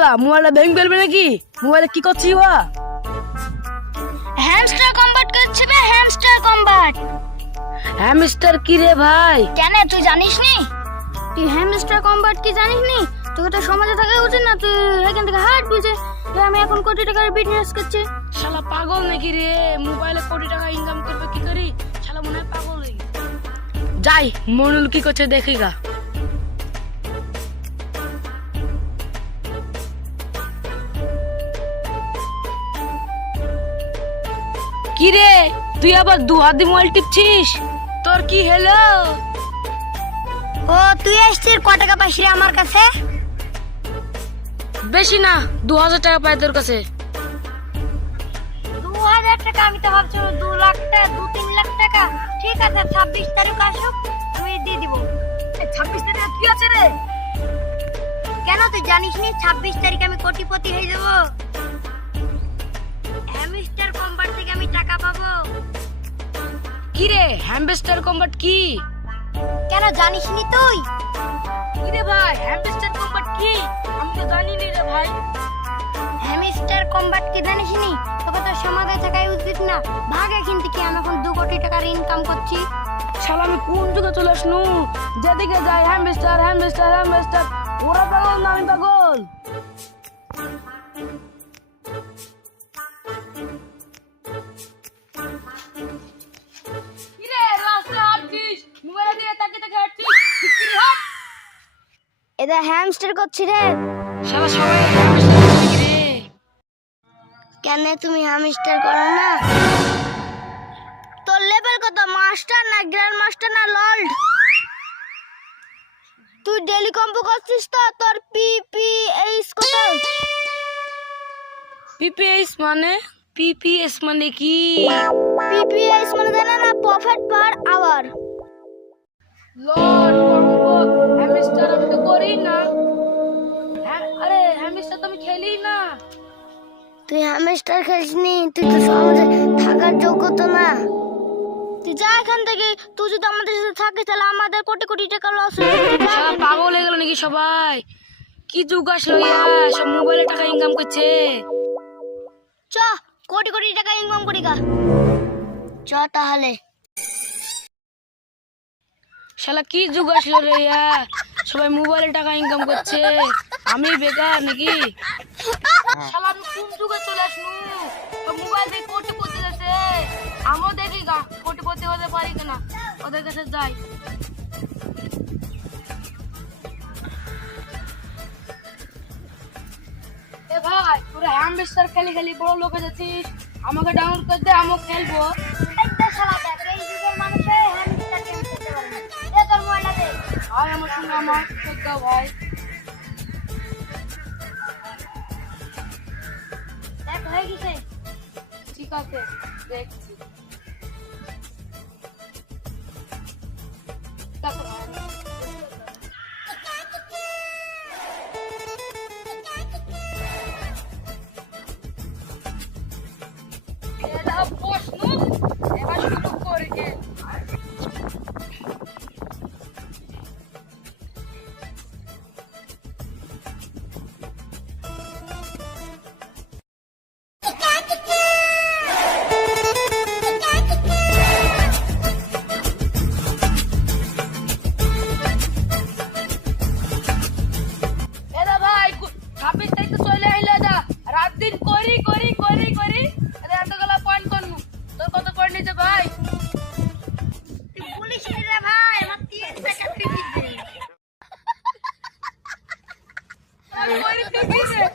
শালা মোবাইলটা ভেঙে ফেলবে নাকি? মোবাইলে কি করছিস ওয়া? হ্যামস্টার কম্বাট করছে বে, হ্যামস্টার কম্বাট। হ্যামস্টার কি রে ভাই? কেন তুই জানিস নি? তুই হ্যামস্টার কম্বাট কি জানিস নি? তোকে তো সমাজে থাকা উচিত না, তুই এখান থেকে হাট বলছে যে আমি এখন কোটি টাকার বিজনেস করছি। শালা পাগল নাকি রে? মোবাইলে কোটি টাকা ইনকাম করবে কি করি? শালা মনে হয় পাগল নাকি? যাই মনুল কি করছে দেখি গা। কি রে তুই আবার দু হাত দিয়ে মোবাইল টিপছিস? তোর কি হলো? ও তুই আসছিস, ক টাকা পাইছিস রে আমার কাছে? বেশি না, 2000 টাকা পাই তোর কাছে। 2000 টাকা? আমি তো ভাবছি 2 লাখ টাকা, 2-3 লাখ টাকা। ঠিক আছে, 26 তারিখ আসুক, আমি দিয়ে দিব। 26 তারিখ কি আছে রে? কেন তুই জানিস নি 26 তারিখ আমি কোটিপতি হয়ে যাব? হ্যামস্টার কম্বাট থেকে আমি টাকা পাবো। কি রে হ্যামস্টার কম্বাট কি? কেন জানিস নি তুই? কি রে ভাই হ্যামস্টার কম্বাট কি? আমি তো জানি না রে ভাই। হ্যামস্টার কম্বাট কি জানিস নি? তোকে তো সমাজে থাকাই উচিত না। ভাগে কিন্তু কি আমি এখন 2 কোটি টাকার ইনকাম করছি। শালা আমি কোন যুগে চলে আসনু? যেদিকে যাই হ্যামস্টার হ্যামস্টার হ্যামস্টার। ওরা পাগল না আমি পাগল? কি রে রাস্তা হাঁটছিস? মোবাইল দিয়ে তাকিয়ে তাকিয়ে হাঁটছিস? বিক্রি হাট। এটা হ্যামস্টার করছি রে। শালা সবাই হ্যামস্টার করছে রে। কেন তুমি হ্যামস্টার করো না? তোর লেভেল কত? মাস্টার না গ্র্যান্ড মাস্টার না লর্ড? তুই ডেলি কম্পো করছিস তো? তোর পিপিএইচ কত? পিপিএস মানে? পিপিএস মানে কি? পিপিএইচ মানে জানা না? Profit per hour. Lord hamster আমি তো করি না। আরে হ্যামস্টার তো আমি খেলি না। তুই হ্যামস্টার খেলিসনি, তুই তো সমাজে থাকার যোগ্য তো না। তুই যা এখান থেকে। তুই যদি আমাদের সাথে থাকিস তাহলে আমাদের কোটি কোটি টাকা লস হয়ে যাবে। শালা পাগল হয়ে গেল নাকি সবাই? কি যুগ আসলো ইয়া? সব মোবাইলে টাকা ইনকাম করছে। চ কোটি কোটি টাকা ইনকাম করি গা। চ তাহলে। শালা কি যুগ আসলো রে ইয়া? সবাই মোবাইলে টাকা ইনকাম করছে, আমি বেকার নাকি? শালা আমি কোন যুগে চলে আসনু? সব মোবাইল দিয়ে কোটিপতি যাচ্ছে। আমিও দেখি গা কোটিপতি হতে পারি কিনা, ওদের কাছে যাই। এ ভাই তোরা হ্যামস্টার খেলি খেলি বড় লোকে যাচ্ছিস, আমাকে ডাউনলোড করে দে, আমিও খেলবো। একটা শালা দেখ, এই যুগের মানুষে হ্যামস্টার গেম খেলতে পারে না। এ তোর মোবাইলটা দে। ভাই আমার সঙ্গে আমার দাও ভাই। দেখ হয়ে গেছে। ঠিক আছে দেখছি। তারপর এটা প্রশ্ন এবার শুরু করি। এরা ভাই 26 তারিখ তো চলে আইলো। দা রাত দিন করি করি করি করি এরা এতগুলা পয়েন্ট করনু। তোর কত পয়েন্ট নিছে ভাই? তুই বলিস নি রে ভাই, আমার 30 টাকা টিকিট দে। করি ঠিকই রে।